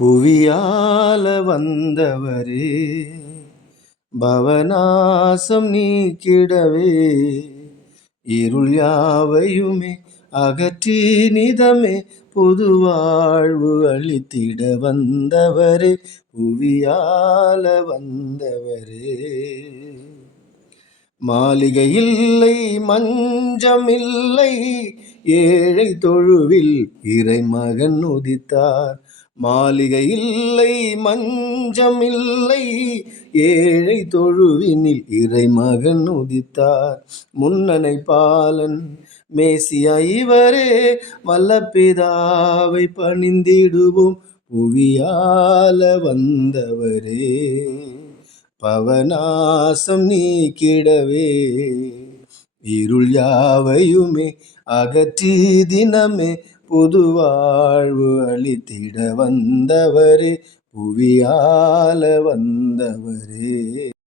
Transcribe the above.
புவியால வந்தவரே, பவநாசம் நீக்கிடவே, இருள் யாவையுமே அகற்றி நிதமே புது வாழ்வு அளித்திட வந்தவரே, புவியால வந்தவரே. மாளிகை இல்லை, மஞ்சம் இல்லை, ஏழை தொழுவில் இறைமகன் உதித்தார். மாளிகை இல்லை, மஞ்சம் இல்லை, ஏழை தொழுவினில் இறைமகன் உதித்தார். முன்னனை பாலன் மேசியா இவரே, வல்லபிதாவை பணிந்திடுவோம், புவியால வந்தவரே, பவநாசம் நீக்கிடவே, இருள் யாவையுமே அகற்றி தினமே புது வாழ்வு அளித்திட வந்தவரே, புவியால வந்தவரே.